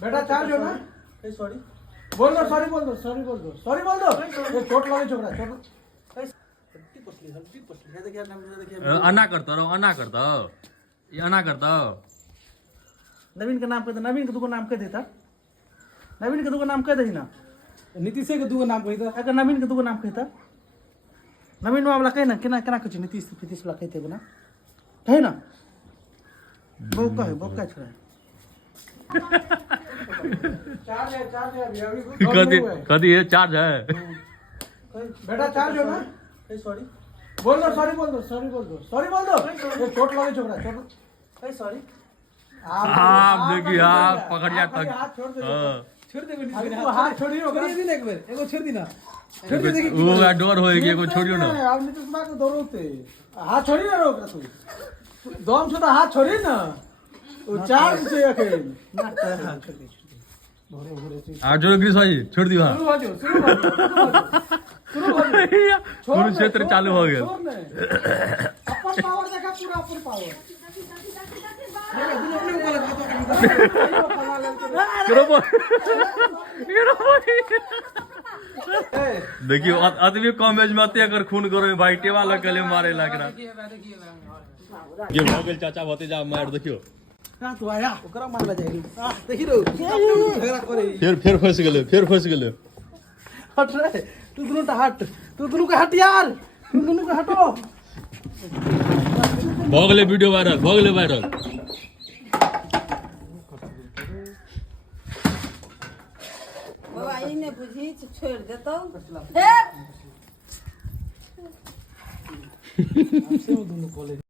बेटा चार्ज हो ना सॉरी बोल दो सॉरी बोल दो सॉरी बोल दो सॉरी बोल दो चोट लगे छोकरा चोट अना करता रहो अना करता ये अना करता नवीन का नाम कह दे नवीन के दुगो नाम कह देता नवीन के दुगो नाम कह दे ना नीतीश के दुगो नाम कहता अगर नवीन के दुगो नाम कहता नवीन वाला कह ना केना केना कुछ नीतीश नीतीश वाला कहते ना है ना बोका छोड़ा चार्ज है अभी कदी कदी ये चार्ज है बेटा चार्ज हो ना सॉरी बोल दो सॉरी बोल दो सॉरी बोल दो सॉरी बोल दो चोट लगे छोकरा चोट सॉरी आप देखिए आप पकड़ जा तक छोड़ दे हाथ छोड़ी हो करिए दिन एक बार एगो छोड़ दी ना छोड़ दे देखिए वो डर होएगी एगो छोड़ियो ना आप नीतीश कुमार को दौड़ते हाथ छोड़ी ना रोक तू दम छुदा हाथ छोड़ी ना वो चार्ज से अकेले ना हाथ छोड़ दे आज जो ग्रीस भाई छोड़ दी वहां शुरू हो कुरुक्षेत्र चालू हो गया अपन पावर देखा पूरा अपन पावर देखियो आदमी कम एज में अते अगर खून करो भाई टेवा लगले मारे लग रहा ये भगल चाचा भतीजा मार देखियो का तू आया ओकरा मारला जाई देखि रो झगड़ा करे फिर फंस गेले हट रे तू दोनों का हट यार तू दोनों का हटो भगले वीडियो वायरल बाबा इने बुझी छोड़ देतो से दोनों कॉलेज